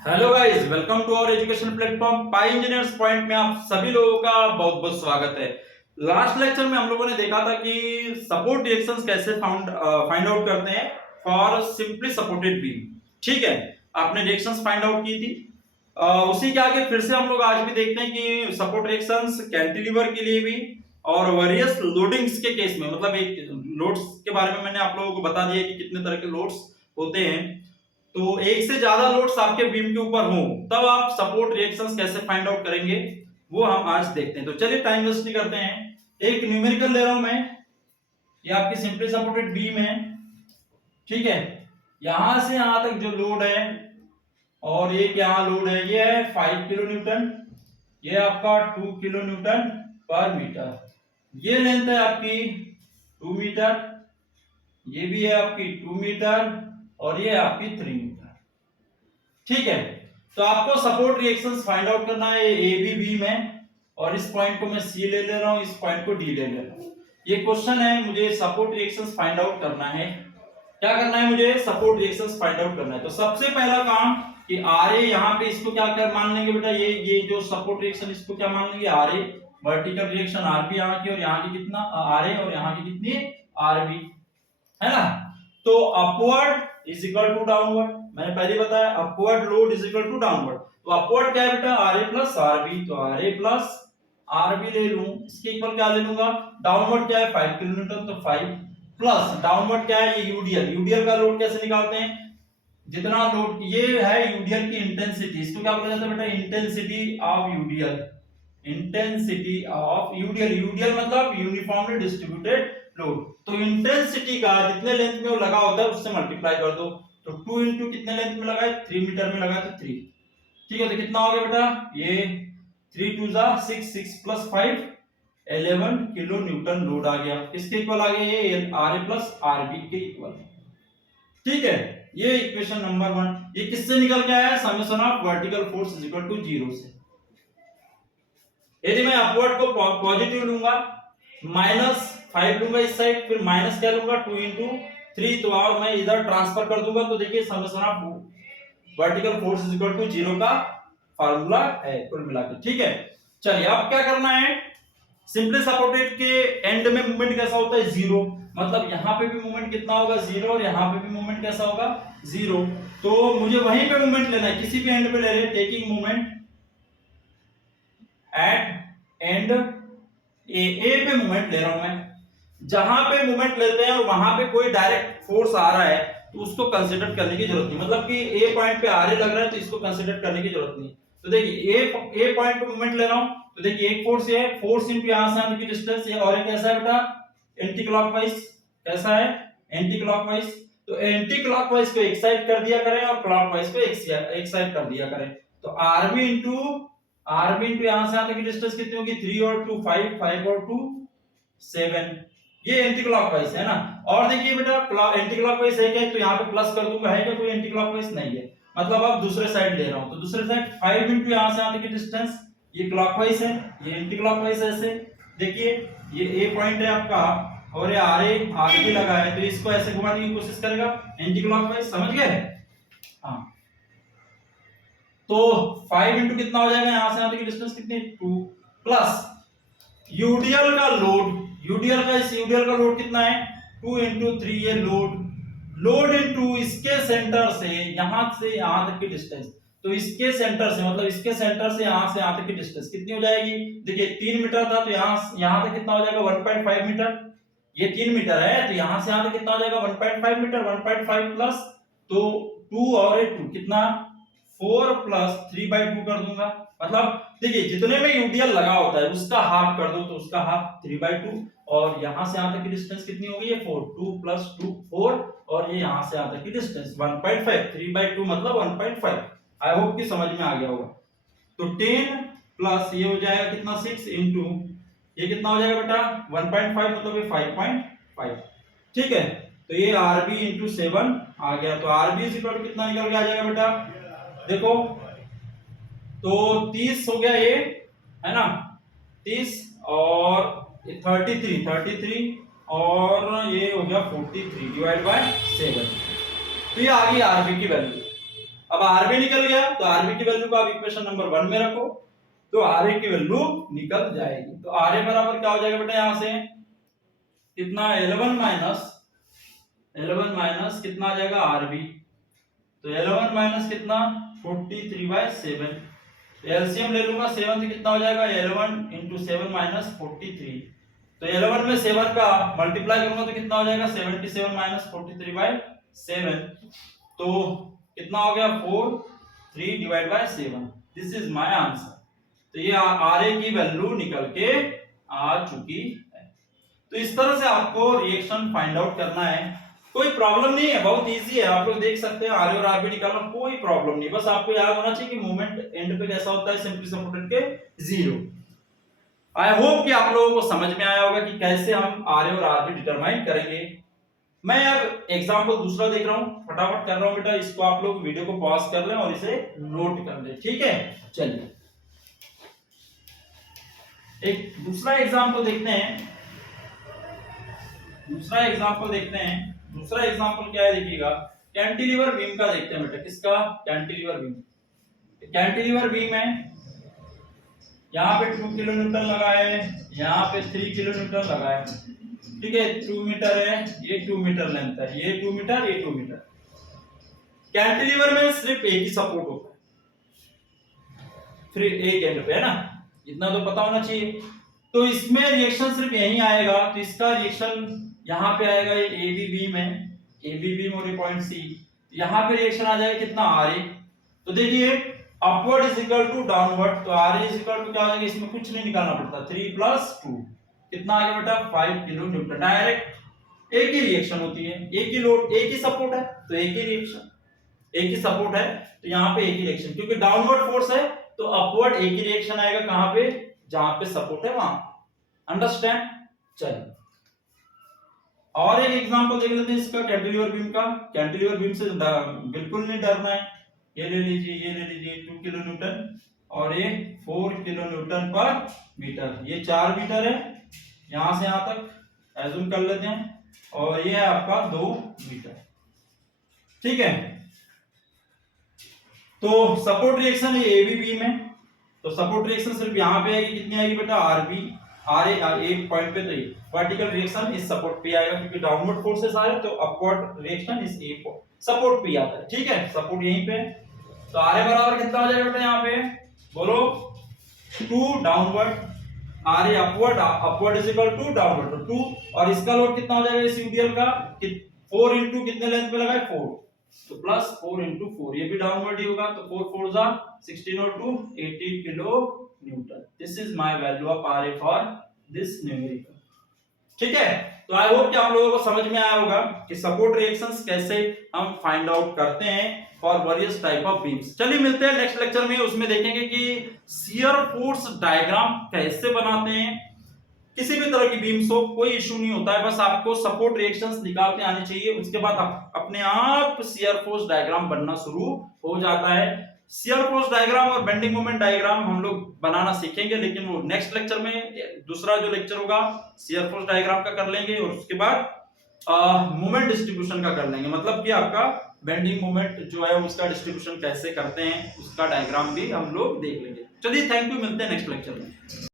Hello guys, welcome to our education platform pi engineers point में आप सभी लोगों का बहुत बहुत स्वागत है। लास्ट लेक्चर में हम लोगों ने देखा था कि सपोर्ट रिएक्शंस कैसे फाइंड आउट करते हैं फॉर सिंपली सपोर्टेड बीम। ठीक है, आपने रिएक्शंस फाइंड आउट की थी। उसी के आगे फिर से हम लोग आज भी देखते हैं कि सपोर्ट रिएक्शंस कैंटिलीवर के लिए भी और वेरियस लोडिंग्स के केस में, मतलब एक लोड्स के बारे में मैंने आप लोगों को बता दिया कि कितने तरह के लोड्स होते हैं। तो एक से ज्यादा लोड्स आपके बीम के ऊपर हो तब आप सपोर्ट रिएक्शंस कैसे फाइंड आउट करेंगे वो हम आज देखते हैं। तो चलिए टाइम वेस्ट नहीं करते हैं, एक न्यूमेरिकल ले रहा हूं मैं। ये आपकी सिंपली सपोर्टेड बीम है, ठीक है। यहां से यहां तक जो लोड है और ये क्या लोड है, ये है 5 किलो न्यूटन, ये आपका 2 किलो न्यूटन पर मीटर। ये लेंथ है आपकी 2 मीटर, ये भी है आपकी 2 मीटर और ये आपकी 3 मीटर। ठीक है, तो आपको सपोर्ट रिएक्शंस फाइंड आउट करना है। ए बी बीम है और इस पॉइंट को मैं सी ले रहा हूं, इस पॉइंट को डी ले रहा हूं। ये क्वेश्चन है, मुझे सपोर्ट रिएक्शंस फाइंड आउट करना है। क्या करना है, मुझे सपोर्ट रिएक्शंस फाइंड आउट करना है। तो सबसे पहला काम कि आर ए, यहाँ पे इसको क्या कर मान लेंगे बेटा, ये जो सपोर्ट रिएक्शन इसको क्या मान लेंगे, R A. Vertical reaction R B यहाँ की, और यहाँ की कितना आर ए, और यहाँ की कितनी आर बी, है ना। तो upward is equal to downward, मैंने पहले बताया upward load is equal to downward. तो अपवर्ड क्या है बेटा, R A plus R B, तो R A plus R B ले लूं, इसके इक्वल क्या ले लूंगा, डाउनवर्ड क्या है 5 किलो न्यूटन, तो 5 प्लस डाउनवर्ड क्या है, ये यूडीएल। यूडीएल का लोड कैसे निकालते हैं, जितना लोड, ये है यूडीएल की इंटेंसिटी, इसको क्या बोला जाता है बेटा, intensity of UDL. Intensity of UDL, UDL मतलब यूनिफॉर्मली डिस्ट्रीब्यूटेड लोड। तो इंटेंसिटी का जितने लेंथ में वो लगा होता है उससे मल्टीप्लाई कर दो। तो 2 इंटू कितने लेंथ में लगा है, 3 मीटर में लगा है, तो 3। ठीक है, तो कितना हो गया बेटा, ये 3 2 जा 6, 6 प्लस 5 11 किलो न्यूटन लोड आ गया। किसके इक्वल आ गया, ये R A plus R B के इक्वल। ठीक है, ये इक्वेशन नंबर 1। ये किससे निकल के आया, summation of vertical force is equal to 0 से। यदि मैं अपवर्ड को पॉजिटिव लूंगा, -5 लूंगा इस साइड, फिर माइनस क्या लूंगा 2 इंटू 3, तो और मैं इधर ट्रांसफर कर दूंगा, तो देखिए summation of vertical force is equal to 0 का फार्मूला है कुल मिलाकर। ठीक है, चलिए अब क्या करना है, सिंपली सपोर्टेड के एंड में मूवमेंट कैसा होता है, 0। मतलब यहां पे भी मूवमेंट कितना होगा, 0, और यहां पे भी मूवमेंट कैसा होगा, 0। तो मुझे वहीं पे मूवमेंट लेना है, किसी भी एंड पे ले रहे, टेकिंग मूवमेंट एट एंड ए पे मूवमेंट ले रहा हूं मैं। जहां पे मूवमेंट लेते हैं और वहां पे कोई डायरेक्ट फोर्स आ रहा है तो उसको कंसीडर करने की जरूरत नहीं, मतलब कि ए पॉइंट पे आर ए लग रहा है तो इसको कंसीडर करने की जरूरत नहीं। तो देखिए ए पॉइंट पे मूवमेंट ले रहा हूं, तो देखिए एक फोर्स ये है, फोर्स इनटू यहां से आने की डिस्टेंस, ये और एक कैसा है बेटा, एंटी क्लॉकवाइज। कैसा है, एंटी क्लॉकवाइज। तो एंटी क्लॉकवाइज को एक साइड कर दिया करें और क्लॉकवाइज को एक साइड कर दिया करें। तो आरबी इंटू यहां से यहां तक की डिस्टेंस कितनी होगी, 3 और 2 5, 5 और 2 7। ये एंटी क्लॉकवाइज है ना। और देखिए बेटा एंटी क्लॉकवाइज है क्या, तो यहाँ पे प्लस कर दूंगा, है क्या कोई एंटी क्लॉकवाइज नहीं है, मतलब अब दूसरे साइड ले रहा हूं, तो दूसरे साइड 5 इंटू यहां से यहां तक की डिस्टेंस, ये क्लॉकवाइज है, ये एंटी क्लॉकवाइज है। ऐसे देखिए ये ए पॉइंट है आपका और ये आर भी लगा है, तो इसको ऐसे घुमाने की कोशिश करेगा एंटी क्लॉकवाइज, समझ गए। हाँ, तो 5 इंटू कितना हो जाएगा, यहां से यहां तक की डिस्टेंस कितनी, 2 प्लस यूडीएल का लोड, यूडीएल का लोड कितना है, 2 इंटू 3, ये लोड इंटू इसके सेंटर से यहां तक की डिस्टेंस। तो इसके सेंटर से, मतलब इसके सेंटर से यहां तक की डिस्टेंस कितनी हो जाएगी, देखिए 3 मीटर था, तो यहां तक कितना हो जाएगा 1.5 मीटर। ये 3 मीटर है, तो यहां से यहां तक कितना हो जाएगा 1.5 मीटर। 1.5 प्लस तो 2 और 2 कितना, 4 प्लस 3/2 कर दूंगा। मतलब देखिए जितने में यूडीएल लगा होता है उसका हाफ कर दो, तो उसका हाफ 3/2, और यहां से यहां तक की डिस्टेंस कितनी होगी, ये 4, 2 प्लस 2 4, और ये यहां से यहां तक की डिस्टेंस 1.5, 3/2 मतलब 1.5। आई होप कि समझ में आ गया होगा। तो 10 प्लस ये हो जाएगा कितना, 6 इंटू ये कितना हो जाएगा बेटा 1.5, मतलब ये 5.5। ठीक है, तो ये आरबी इंटू 7 आ गया। तो आरबी इज इक्वल टू कितना निकल के आ जाएगा बेटा, देखो तो 30 हो गया ये, है ना, 30 और 33 और ये हो गया 43 डिवाइड बाय 7। तो ये आ गई आरबी की वैल्यू। अब आरबी निकल गया तो आरबी की वैल्यू को आप इक्वेशन नंबर 1 में रखो तो आरए की वैल्यू निकल जाएगी। तो आरए बराबर क्या हो जाएगा बेटा, यहां से कितना 11 माइनस कितना आ जाएगा आरबी, तो 11 माइनस कितना 43/7, एलसीएम ले लूंगा 7 से कितना हो जाएगा 11 into 7 माइनस 43, तो 11 में 7 का मल्टीप्लाई करूंगा तो कितना हो जाएगा 77 माइनस 43/7, तो कितना हो गया 4/3/7। This is my answer. तो ये आरए की वैल्यू निकल के आ चुकी है। तो इस तरह से आपको रिएक्शन फाइंड आउट करना है, कोई प्रॉब्लम नहीं है, बहुत इजी है। आप लोग देख सकते हैं आरए और आरबी निकालना कोई प्रॉब्लम नहीं, बस आपको याद होना चाहिए कि मोमेंट एंड पे कैसा होता है, सिंपली सपोर्टेड के 0। आई होप कि आप लोगों को समझ में आया होगा कि कैसे हम आरए और आरबी डिटरमाइन करेंगे। मैं अब एग्जांपल दूसरा देख रहा हूं, फटाफट कर रहा हूं बेटा, इसको आप लोग वीडियो को पॉज कर लें और इसे नोट कर लें, ठीक है। चलिए एक दूसरा एग्जांपल देखते हैं। दूसरा एग्जांपल क्या है देखिएगा, कैंटिलीवर बीम का देखते हैं बेटा। किसका? Cantilever beam. कैंटिलीवर बीम है, यहाँ पे 2 किलो न्यूटन लगा है, यहाँ पे 3 किलो न्यूटन लगा है, ठीक है। 2 मीटर है, ये 2 मीटर लेंथ है, ये 2 मीटर, ये 2 मीटर। कैंटिलीवर में सिर्फ एक ही सपोर्ट होता है, फिर एक एंड पे है ना, इतना तो पता होना चाहिए। तो इसमें रिएक्शन सिर्फ यही आएगा, तो इसका रिएक्शन यहाँ पे आएगा, ये ए बी बीम है, ए बी बीम और ये पॉइंट सी, यहाँ पे रिएक्शन आ जाएगा कितना आर ए। तो देखिए upward is equal to downward, तो R A is equal to क्या हो जाएगा, इसमें कुछ नहीं निकालना पड़ता, 3 + 2 कितना आ गया बेटा 5 किलो न्यूटन। डायरेक्ट एक ही रिएक्शन होती है, एक ही लोड, एक ही सपोर्ट है, तो एक ही रिएक्शन, एक ही सपोर्ट है, तो यहाँ पे एक ही रिएक्शन, क्योंकि डाउनवर्ड फोर्स है तो अपवर्ड एक ही रिएक्शन आएगा, कहां पे, जहां पे सपोर्ट है वहां। अंडरस्टैंड? चलिए और एक एग्जांपल देख लेते हैं इसका, कैंटिलीवर बीम का। कैंटिलीवर बीम से बिल्कुल नहीं डरना है। ये ले लीजिए 2 किलो न्यूटन और ये 4 किलो न्यूटन पर मीटर, ये 4 मीटर है, यहां से यहां तक एज्यूम कर लेते हैं, और ये है आपका 2 मीटर, ठीक है। तो सपोर्ट रिएक्शन ये ए बी बीम है, तो सपोर्ट रिएक्शन सिर्फ यहाँ पे आएगी, कितनी आएगी बेटा आरबी, आर ए पॉइंट पे, तो ये वर्टिकल रिएक्शन इस सपोर्ट पे आएगा, क्योंकि डाउनवर्ड फोर्सेस आ रहे हैं, तो अपवर्ड रिएक्शन इस ए सपोर्ट पे आता है, ठीक है। सपोर्ट यहीं पे, तो आर ए बराबर कितना हो जाएगा बेटा, यहाँ पे बोलो 2 downward, R A upward is equal to downward, तो 2, और इसका लोड कितना हो जाएगा इस यूडीएल का, 4 इंटू कितने लेंथ पे लगा है 4, तो प्लस 4 into 4, ये भी डाउनवर्ड ही होगा, तो 4 4 जा 16 और 2 18 kilo newton. This is my value of RA for this numerical, ठीक है। तो आई होप कि आप लोगों को समझ में आया होगा कि सपोर्ट रिएक्शंस कैसे हम फाइंड आउट करते हैं for various type of beams. चलिए मिलते हैं नेक्स्ट लेक्चर में, उसमें देखेंगे कि शियर फोर्स डायग्राम कैसे बनाते हैं। किसी भी तरह की बीम्स हो कोई इशू नहीं होता है, बस आपको सपोर्ट रिएक्शंस निकालते आने चाहिए, उसके बाद अपने आप शियर फोर्स डायग्राम बनना शुरू हो जाता है। शियर फोर्स डायग्राम और बेंडिंग मोमेंट डायग्राम हम लोग बनाना सीखेंगे, लेकिन वो नेक्स्ट लेक्चर में, दूसरा जो लेक्चर होगा शियर फोर्स डायग्राम का कर लेंगे, और उसके बाद मोमेंट डिस्ट्रीब्यूशन का कर लेंगे, मतलब कि आपका बेंडिंग मोमेंट जो है उसका डिस्ट्रीब्यूशन कैसे करते हैं उसका डायग्राम भी हम लोग देख लेंगे। चलिए थैंक यू, मिलते हैं नेक्स्ट लेक्चर में।